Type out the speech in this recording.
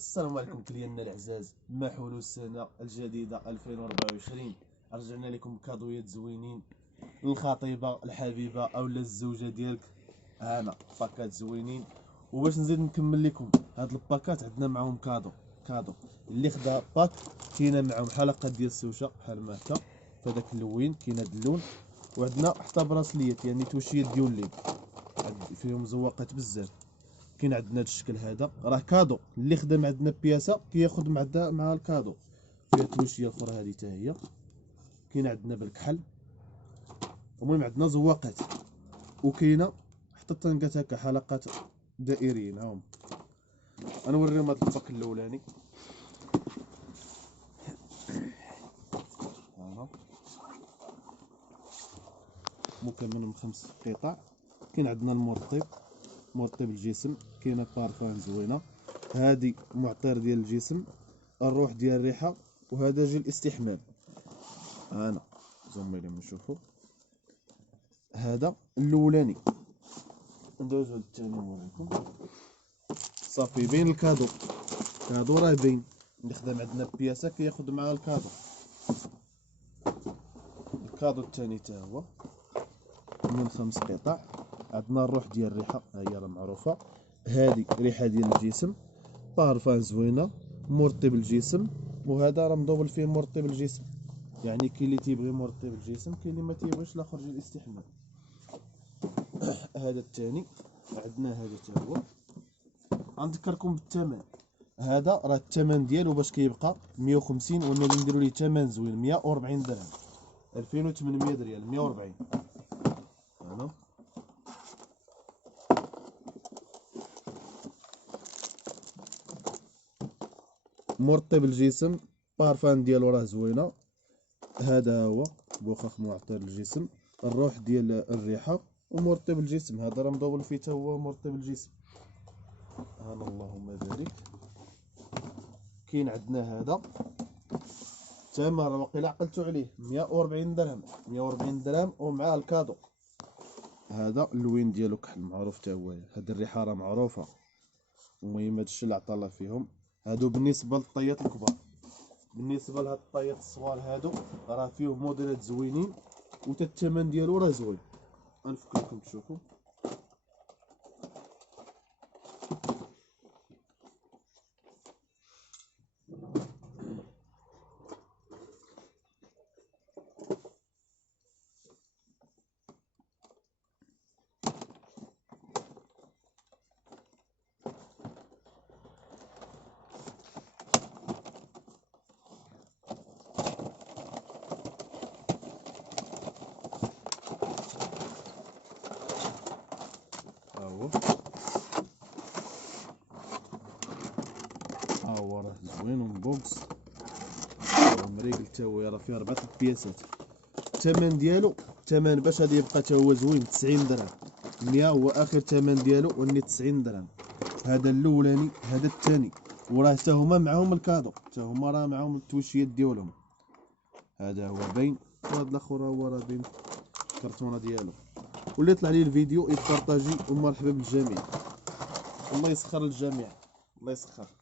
السلام عليكم كليالنا العزاز. مع حلول السنة الجديدة 2024 رجعنا لكم كادويات زوينين للخطيبة الحبيبة أو الزوجة ديالك. هانا باكات زوينين، وباش نزيد نكمل لكم هاد الباكات عندنا معاهم كادو اللي خدا باك كاينه معاهم حلقة ديال السوشة بحال ما هكا فداك اللوين، كاين هاد اللون، وعندنا حتى براسليات يعني توشيات ديال الليل فيهم زواقات بزاف. كاين عندنا هاد الشكل هذا راه كادو، اللي خدم عندنا بياسه كياخد مع الكادو. فيها توشيه اخرى هذه حتى هي، كاين عندنا بالكحل. المهم عندنا زواقات، وكاينه حتى الطنقات هكا حلقات دائريين. هاهم غنوريهم هاد الباك الاولاني. ها مكمل من 5 قطع. كاين عندنا مرطب الجسم، كاينه بارفان زوينه، هادي معطر ديال الجسم، الروح ديال الريحه، وهذا جيل الاستحمام. انا زومي لهم نشوفوا هذا الاولاني. ندوزو للثاني نوريكم. صافي بين الكادو راه باين اللي خدام عندنا بياسه كياخد معاه الكادو الثاني حتى هو من 5 قطع. عندنا الروح ديال الريحه، ها هي راه معروفه، هذه ريحه ديال الجسم، بارفان زوينه، مرطب الجسم، وهذا راه مضوبل فيه مرطب الجسم، يعني كاين اللي تيبغي مرطب الجسم، كاين اللي ما تيبغيش الاخر ديال الاستحمام. هذا الثاني عندنا هذا حتى هو. غنذكركم بالثمن، هذا راه الثمن ديالو باش كيبقى 150، ولنا نديرو ليه ثمن زوين 140 درهم، 2800 ريال 140. هنا مرطب الجسم، بارفان ديالو راه زوينه. هذا هو بخاخ معطر الجسم، الروح ديال الريحه، ومرطب الجسم. هذا راه مضوبل فيه حتى هو مرطب الجسم. هانا اللهم بارك. كاين عندنا هذا الثمن راه واقيلا عقلتو عليه 140 درهم، 140 درهم ومعاه الكادو. هذا اللوين ديالو كحل معروف حتى هو، هاد الريحه راه معروفه. المهم هادشي اللي عطا الله فيهم. هادو بالنسبه للطيات الكبار. بالنسبه لهاد الطيات الصغار هادو راه فيهم موديلات زوينين، وتا الثمن ديالو راه زوين. غنفك لكم تشوفوا. ها هو راه زوين ومبوكس ومريقل حتى هو، راه فيه 4 بياسات. الثمن ديالو باش غادي يبقى حتى هو زوين 90 درهم، 100 هو اخر ثمن ديالو، وني 90 درهم. هذا الاولاني، هذا الثاني، وراه حتى هما معاهم الكادو، حتى هما راه معاهم التوشيات ديالهم. هذا هو باين، وهذا الاخر هو راه باين الكرتونه ديالو. واللي طلع لي الفيديو يبارطاجي، ومرحبا بالجميع. الله يسخر الجميع، الله يسخر.